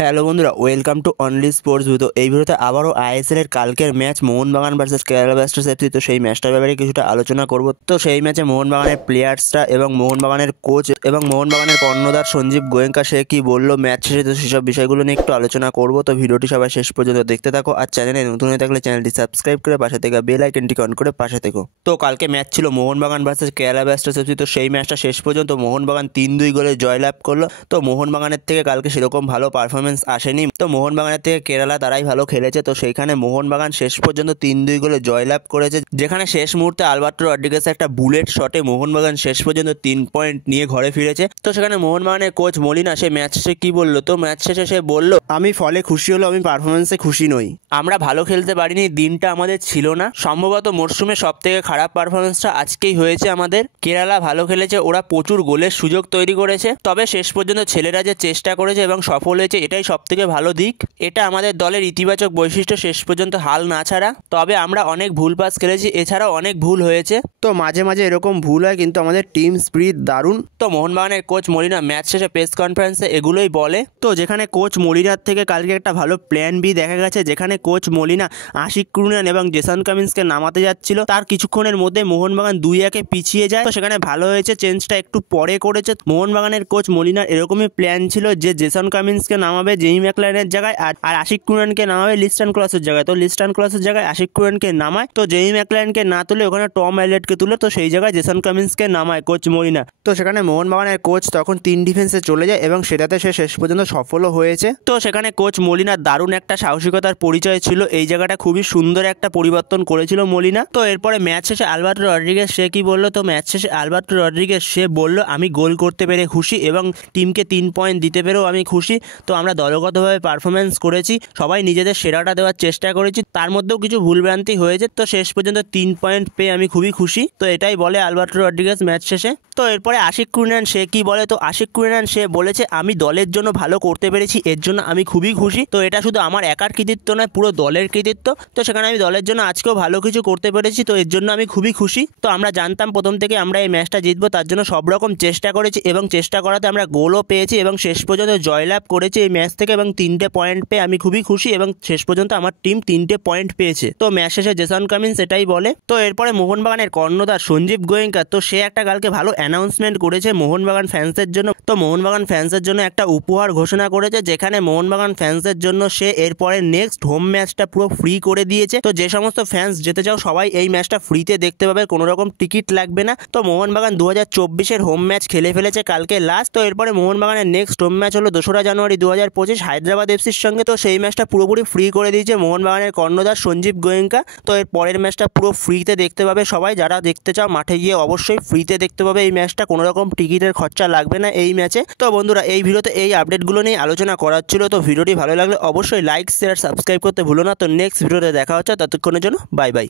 Hello বন্ধুরা, welcome to only sports view. তো এই ভিডিওতে আবারও আইএসএল এর কালকের match Mohun Bagan versus Kerala Blasters FC, তো সেই ম্যাচটার ব্যাপারে কিছুটা আলোচনা করব। তো সেই ম্যাচে মোহনবাগানের প্লেয়ার্সরা এবং মোহনবাগানের কোচ এবং মোহনবাগানের কর্ণধার সঞ্জীব গোয়েঙ্কা সে কি বললো ম্যাচ শেষে, তো সেসব বিষয়গুলো নিয়ে একটু আলোচনা করব। তো ভিডিওটি সবাই শেষ পর্যন্ত দেখতে থাকো, আর চ্যানেলে নতুন হয়ে থাকলে চ্যানেলটি সাবস্ক্রাইব করে পাশে থেকে বেল আইকনটি অন করে পাশে থেকো। তো কালকে ম্যাচ ছিল Mohun Bagan versus Kerala Blasters FC. তো সেই ম্যাচটা শেষ পর্যন্ত মোহনবাগান 3-2 গোলে জয়লাভ করলো। তো মোহনবাগানের থেকে কালকে সেরকম ভালো পারফরমেন্স আসেনি। তো মোহনবাগানের থেকে কেরালা তারাই ভালো খেলেছে। তো সেইখানে মোহনবাগান শেষ পর্যন্ত 3-2 গোলে জয়লাভ করেছে, যেখানে শেষ মুহূর্তে আলবার্টো রড্রিগেজের একটা বুলেট শটে মোহনবাগান শেষ পর্যন্ত 3 পয়েন্ট নিয়ে ঘরে ফিরেছে। তো সেখানে মোহনবাগানের কোচ মলিনা সে ম্যাচ শেষে কি বললো, তো ম্যাচ শেষে সে বলল, আমি ফলে খুশি হলো, আমি পারফরমেন্সে খুশি নই। আমরা ভালো খেলতে পারিনি, দিনটা আমাদের ছিল না। সম্ভবত মরশুমে সব থেকে খারাপ পারফরমেন্সটা আজকেই হয়েছে আমাদের। কেরালা ভালো খেলেছে, ওরা প্রচুর গোলের সুযোগ তৈরি করেছে, তবে শেষ পর্যন্ত ছেলেরা যে চেষ্টা করেছে এবং সফল হয়েছে এটাই সব থেকে ভালো দিক। এটা আমাদের দলের ইতিবাচক বৈশিষ্ট্য, শেষ পর্যন্ত হাল না ছাড়া। তবে আমরা অনেক ভুল পাস খেলেছি, এছাড়াও অনেক ভুল হয়েছে। তো মাঝে মাঝে এরকম ভুল হয়, কিন্তু আমাদের টিম স্পিরিট দারুণ। তো মোহনবাগানের কোচ মলিনা ম্যাচ শেষে প্রেস কনফারেন্সে এগুলোই বলে। তো যেখানে কোচ মলিনার থেকে কালকে একটা ভালো প্ল্যান বি দেখা গেছে, যেখানে কোচ মলিনা আশিক কুরিয়ান এবং জেসন কামিন্সকে নামাতে যাচ্ছিল, তার কিছুক্ষণের মধ্যে মোহনবাগান 2-1 পিছিয়ে যায়। তো সেখানে ভালো হয়েছে, চেঞ্জটা একটু পরে করেছে। মোহনবাগানের কোচ মলিনার এরকমই প্ল্যান ছিল যে জেসন কামিন্সকে নামাবে জেমি ম্যাকলারেনের জায়গায়, আর আশিক কুরিয়ানকে নামাবে লিস্টন ক্লসের জায়গায়। তো লিস্টন ক্লসের জায়গায় আশিক কুরিয়ানকে নামায়, তো জেমি ম্যাকলারেনকে না তুলে ওখানে টম এলিয়টকে তুলে, তো সেই জায়গায় জেসন কামিন্সকে নামায় কোচ মলিনা। তো সেখানে মোহনবাগানের কোচ তখন 3 ডিফেন্সে চলে যায় এবং সেটাতে সে শেষ পর্যন্ত সফলও হয়েছে। তো সেখানে কোচ মলিনার দারুণ একটা সাহসিকতার পরিচয় ছিল, এই জায়গাটা খুবই সুন্দর একটা পরিবর্তন করেছিল মলিনা। তো এরপরে ম্যাচ শেষে আলবার্টো রড্রিগেজ সে কি বললো, তো ম্যাচ শেষে আলবার্টো রড্রিগেজ সে বলল, আমি গোল করতে পেরে খুশি এবং টিমকে 3 পয়েন্ট দিতে পেরেও আমি খুশি। তো আমরা দলগতভাবে পারফরমেন্স করেছি, সবাই নিজেদের সেরাটা দেওয়ার চেষ্টা করেছি, তার মধ্যেও কিছু ভুলভ্রান্তি হয়েছে। তো শেষ পর্যন্ত 3 পয়েন্ট পেয়ে আমি খুবই খুশি। তো এটাই বলে আলবার্টো রড্রিগেজ ম্যাচ শেষে। তো এরপরে আশিক কুরিয়ান সে কি বলে, তো আশিক কুরিয়ান সে বলেছে, আমি দলের জন্য ভালো করতে পেরেছি, এর জন্য আমি খুবই খুশি। তো এটা শুধু আমার একার কৃতিত্ব নয়, পুরো দলের কৃতিত্ব। তো সেখানে আমি দলের জন্য আজকেও ভালো কিছু করতে পেরেছি, তো এর জন্য আমি খুবই খুশি। তো আমরা জানতাম প্রথম থেকে আমরা এই ম্যাচটা জিতবো, তার জন্য সব রকম চেষ্টা করেছি এবং চেষ্টা করাতে আমরা গোলও পেয়েছি এবং শেষ পর্যন্ত জয়লাভ করেছি এই ম্যাচ থেকে, এবং 3টে পয়েন্ট পেয়ে আমি খুবই খুশি এবং শেষ পর্যন্ত আমার টিম 3টে পয়েন্ট পেয়েছে। তো ম্যাচ শেষে জেসন কামিন্স এটাই বলে। তো এরপরে মোহনবাগানের কর্ণধার সঞ্জীব গোয়েঙ্কা, তো সে একটা কালকে ভালো অ্যানাউন্সমেন্ট করেছে মোহনবাগান ফ্যান্সের জন্য। তো মোহনবাগান ফ্যান্সের জন্য একটা উপহার ঘোষণা করেছে, যেখানে মোহনবাগান ফ্যান্সের জন্য সে এরপরে নেক্সট হোম ম্যাচটা পুরো ফ্রি করে দিয়েছে। তো যে সমস্ত ফ্যান্স যেতে চাও সবাই এই ম্যাচটা ফ্রিতে দেখতে পাবে, কোনো রকম টিকিট লাগবে না। তো মোহনবাগান 2024-এর হোম ম্যাচ খেলে ফেলেছে কালকে লাস্ট। তো এরপরে মোহনবাগানের নেক্সট হোম ম্যাচ হলো 2রা জানুয়ারি 2025 হায়দ্রাবাদ এফসির সঙ্গে। তো সেই ম্যাচটা পুরোপুরি ফ্রি করে দিয়েছে মোহনবাগানের কর্ণধার সঞ্জীব গোয়েঙ্কা। তো এর পরের ম্যাচটা পুরো ফ্রিতে দেখতে পাবে সবাই, যারা দেখতে চাও মাঠে গিয়ে অবশ্যই ফ্রিতে দেখতে পাবে এই ম্যাচটা, কোনো রকম টিকিটের খরচা লাগবে না এই ম্যাচে। তো বন্ধুরা, এই ভিডিওতে এই আপডেটগুলো নিয়ে আলোচনা করার ছিল। তো ভিডিওটি ভালো লাগলে অবশ্যই লাইক শেয়ার সাবস্ক্রাইব করতে ভুলো না। তো নেক্সট ভিডিওতে দেখা হচ্ছে, ততক্ষণের জন্য বাই বাই।